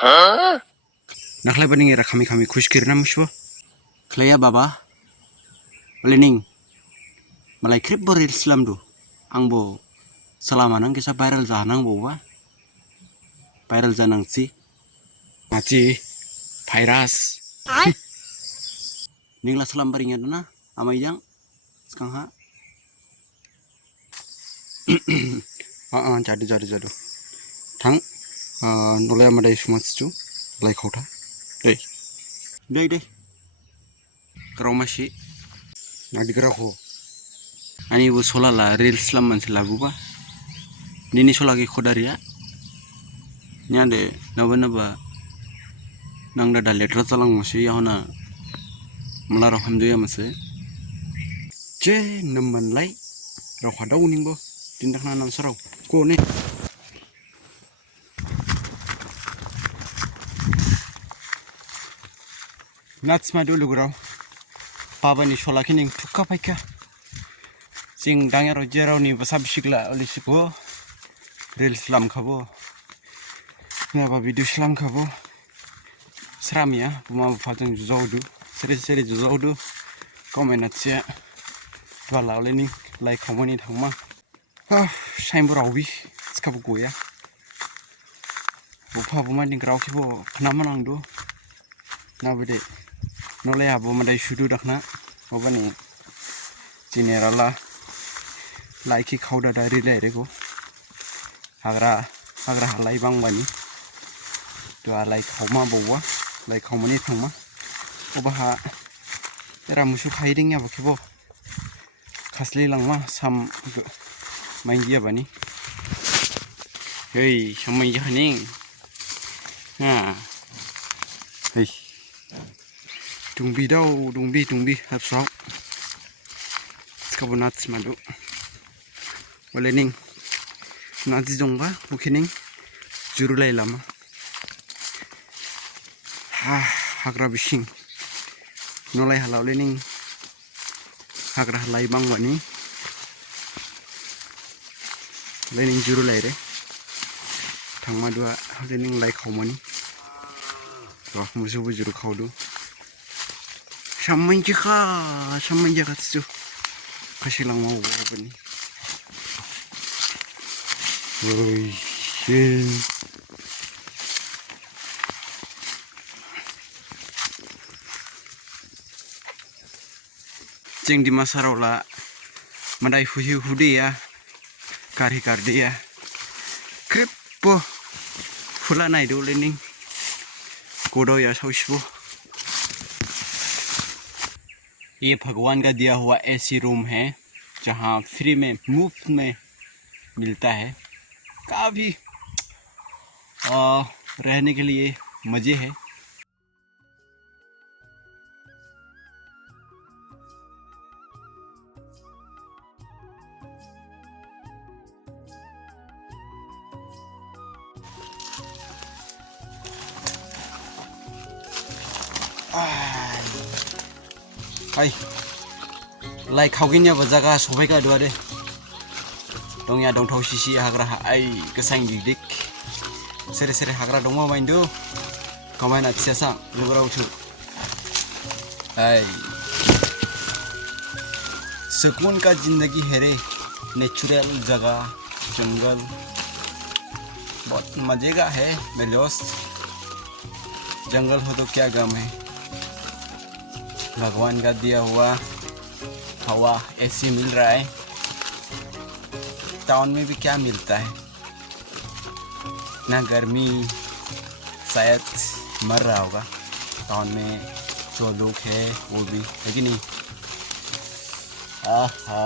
Naklay ba ning ira kami khushkir na musbo? Klaya baba. Lening. Malay krip bo reels lam do. Ang bo selama nang kisah viral janang bo wa. Viral janang si. Aci virus. Ning la salam baringan na amayang sekarang ha. Jadu. Thang nolaya madai sumas cu lai khota. Dei. Kerau masih nadi kerau ho. Ani bu sola la reels lam man lagu ba. Nini sola ki khodaria. Nyade naba nang da letra talang masih ya hona malar hamduya masih. Je naman lai rau khada uning bo. Tindak na nam sarau. Ko ne. Nats ma dulu grau. Papa ni sola kini tukka paika. Sing dangero jerau ni besab sikla oli siko. Reels lam khabo. Napa video lam khabo. Seram ya, puma fatang jaudu. Seri jaudu. Komen aja. Dua lalu ni like komeni thangma. Shaim burawi. Skabu go ya. Bupa puma ni grau kibo kenapa nangdo. Nabede. Nolai abo madai sudu dakna. Oba ni generala. Like Khaoda dari lere ko. Hagra halai bang bani. Dua like Khaoma bawa. Like Khaomani thangma. Oba ha era musuh hiding ya bakibo. Khasli langma sam main dia bani. Hei, sama iya ning. Nah. Hei. Tungbi habsau. Sekarang nats madu. Boleh ning. Nats jongba bukining jurulai lama. Hagra bising. Nolai halau lening. Hagra halai bang wani. Lening jurulai re. Thangma dua lening lai Khaomani. Wah musuh bujuru Khaodu. Sampai jaka tu. Kasih lang mau apa ni? Oi, Jeng di masa rola, mandai hude ya, kari ya. Krepo, fula naik dulu ni. Kodo ya sausbo. ये भगवान का दिया हुआ ऐसी रूम है जहाँ फ्री में मुफ्त में मिलता है काफ़ी रहने के लिए मज़े है Hai, like Khaoginya bazaga sobai ka dua deh. Dong ya dong tau sisi hagra ai kesang didik. Seri hagra dong mau main do. Kau main at siasa lugurau tu. Hai. सुकून का जिंदगी है रे नेचुरल जगह जंगल बहुत मजे का है मेरे दोस्त जंगल हो तो क्या गम है भगवान का दिया हुआ हवा ऐसी मिल रहा है टाउन में भी क्या मिलता है ना गर्मी शायद मर रहा होगा टाउन में जो लोग है वो भी है कि नहीं आहा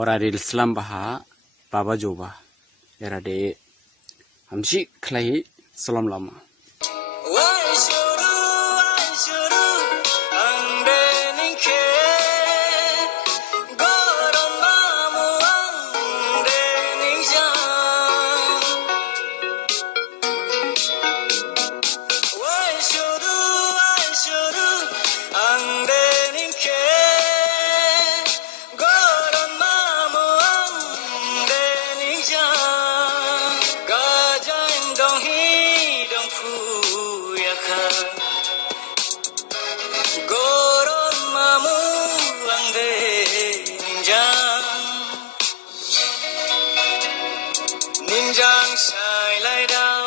ora reels lambaha baba joba era de hamsi khlai salam lama Ninjang sai lai dao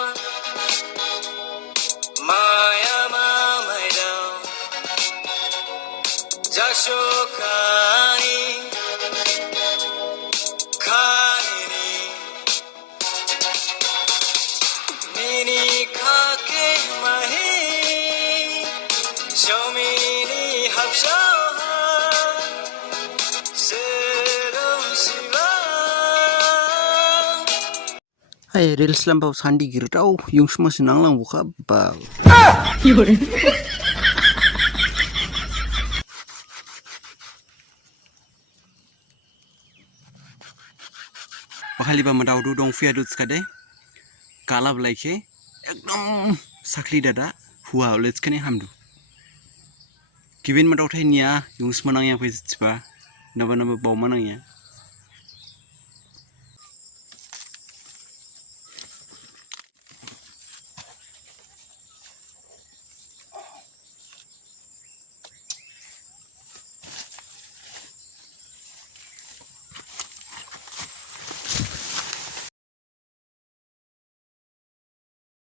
Maya ma mai dao Jasho kai Kanini Nini kake mahi Shomini hapsha Serum siva Hai reels lambau sandi girdau yung semua senang lang buka bal. Makali ba madau du dong fia duts kade kalab laike ekdom sakli dada hua let's kane hamdu. Kibin madau thai nia yung semanang yang pay sitba naba bau manang ya.